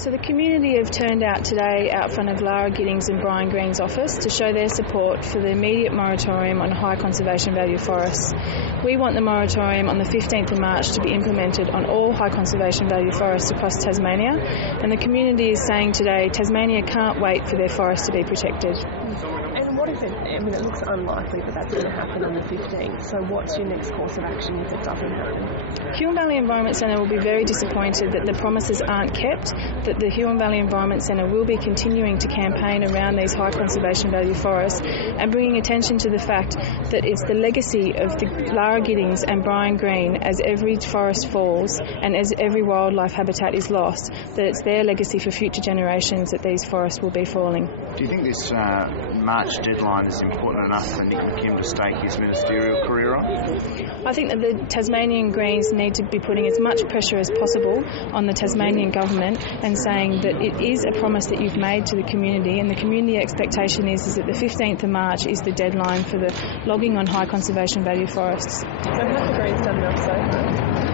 So the community have turned out today out front of Lara Giddings and Brian Green's office to show their support for the immediate moratorium on high conservation value forests. We want the moratorium on the 15th of March to be implemented on all high conservation value forests across Tasmania, and the community is saying today Tasmania can't wait for their forests to be protected. And what if it looks unlikely that that's going to happen on the 15th, so what's your next course of action if it doesn't happen? Huon Valley Environment Centre will be very disappointed that the promises aren't kept, that the Huon Valley Environment Centre will be continuing to campaign around these high conservation value forests and bringing attention to the fact that it's the legacy of the Lara Giddings and Brian Green as every forest falls and as every wildlife habitat is lost, that it's their legacy for future generations that these forests will be falling. Do you think this March deadline is important enough for Nick McKim to stake his ministerial career on? I think that the Tasmanian Greens need to be putting as much pressure as possible on the Tasmanian government and saying that it is a promise that you've made to the community, and the community expectation is that the 15th of March is the deadline for the logging on high conservation value forests. So have the Greens done enough so far?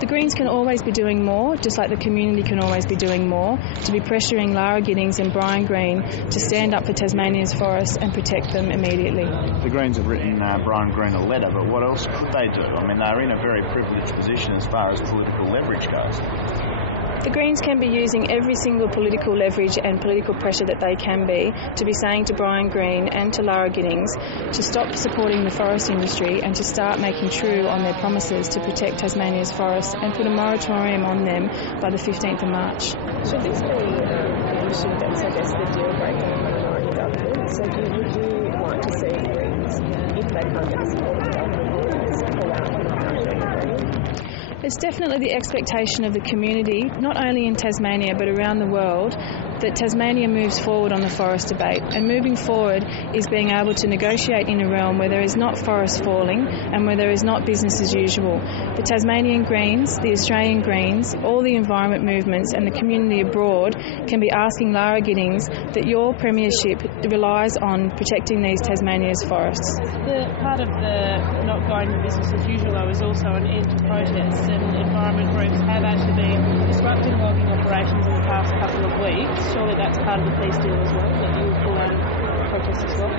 The Greens can always be doing more, just like the community can always be doing more, to be pressuring Lara Giddings and Brian Green to stand up for Tasmania's forests and protect them immediately. The Greens have written Brian Green a letter, but what else could they do? I mean, they're in a very privileged position as far as political leverage goes. The Greens can be using every single political leverage and political pressure that they can be to be saying to Brian Green and to Lara Giddings to stop supporting the forest industry and to start making true on their promises to protect Tasmania's forests and put a moratorium on them by the 15th of March. Should this be an issue that's, I guess, the deal breaker in the minority government? So would you like to see Greens, if they can't get the support of the government, pull out on the agreement? It's definitely the expectation of the community, not only in Tasmania but around the world, that Tasmania moves forward on the forest debate. And moving forward is being able to negotiate in a realm where there is not forest falling and where there is not business as usual. The Tasmanian Greens, the Australian Greens, all the environment movements and the community abroad can be asking Lara Giddings that your premiership relies on protecting these Tasmania's forests. The part of the not going to business as usual though is also an end to protests, and environment groups have actually been disrupting logging operations in the past couple of weeks. Surely that's part of the peace deal as well, that you pull out protests as well?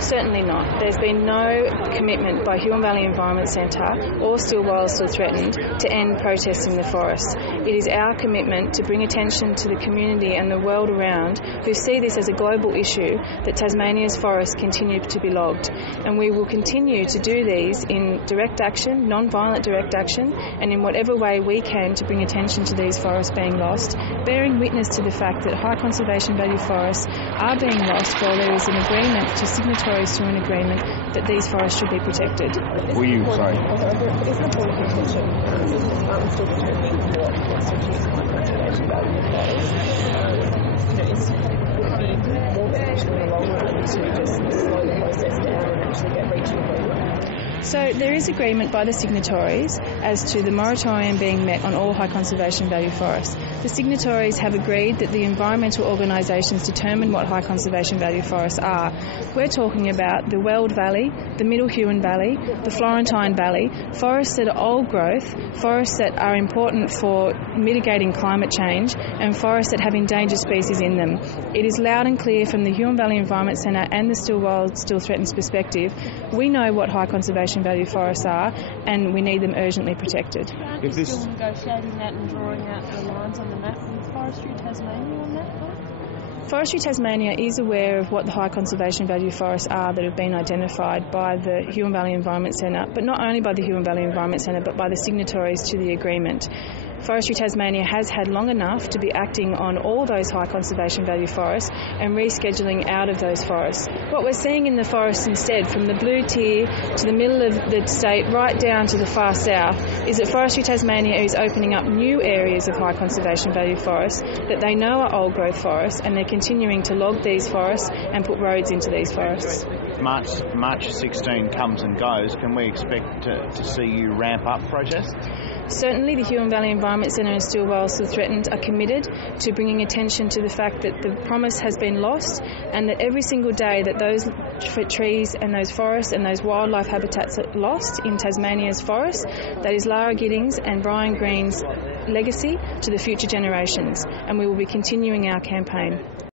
Certainly not. There's been no commitment by Huon Valley Environment Centre or Still Wild Still Threatened to end protests in the forest. It is our commitment to bring attention to the community and the world around who see this as a global issue that Tasmania's forests continue to be logged. And we will continue to do these in direct action, non-violent direct action, and in whatever way we can to bring attention to these forests being lost, bearing witness to the fact that high conservation value forests are being lost while there is an agreement to signatories to an agreement that these forests should be protected. Will you, sorry? Is the point of contention still determining what constitutes high conservation value of forests? Would it be more beneficial in the long run to just slow the process down and actually get regional agreement? So there is agreement by the signatories as to the moratorium being met on all high conservation value forests. The signatories have agreed that the environmental organisations determine what high conservation value forests are. We're talking about the Weld Valley, the Middle Huon Valley, the Florentine Valley, forests that are old growth, forests that are important for mitigating climate change, and forests that have endangered species in them. It is loud and clear from the Huon Valley Environment Centre and the Still Wild Still Threatened perspective. We know what high conservation value forests are, and we need them urgently protected. Aren't you still negotiating that and drawing out the lines on the map with Forestry Tasmania on that part? Forestry Tasmania is aware of what the high conservation value forests are that have been identified by the Huon Valley Environment Centre, but not only by the Huon Valley Environment Centre but by the signatories to the agreement. Forestry Tasmania has had long enough to be acting on all those high conservation value forests and rescheduling out of those forests. What we're seeing in the forests instead, from the blue tier to the middle of the state right down to the far south, is that Forestry Tasmania is opening up new areas of high conservation value forests that they know are old growth forests, and they're continuing to log these forests and put roads into these forests. March 16 comes and goes. Can we expect to see you ramp up protests? Certainly the Huon Valley Environment Centre and Still Wild Still Threatened are committed to bringing attention to the fact that the promise has been lost, and that every single day that those trees and those forests and those wildlife habitats are lost in Tasmania's forests, that is Lara Giddings and Brian Green's legacy to the future generations, and we will be continuing our campaign.